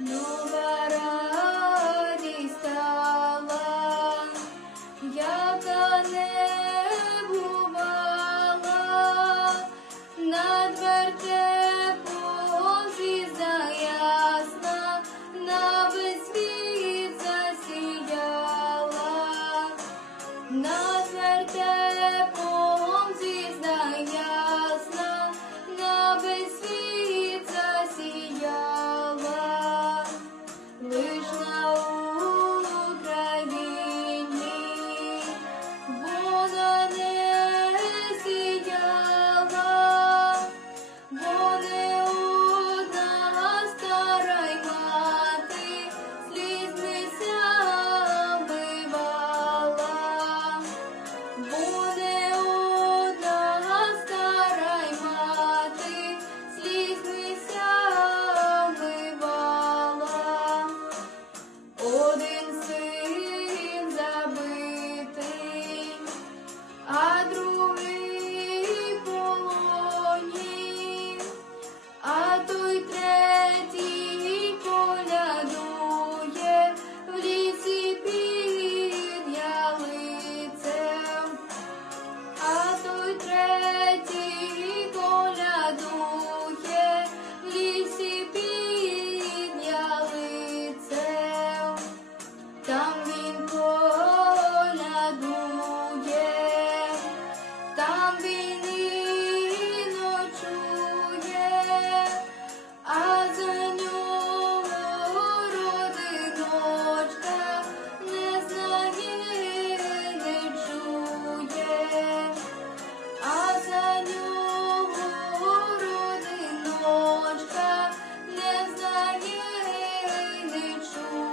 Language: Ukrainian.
нова радість стала, яка не над вертепом звізда ясна, на весь світ засіяла, над вертепом more 记住。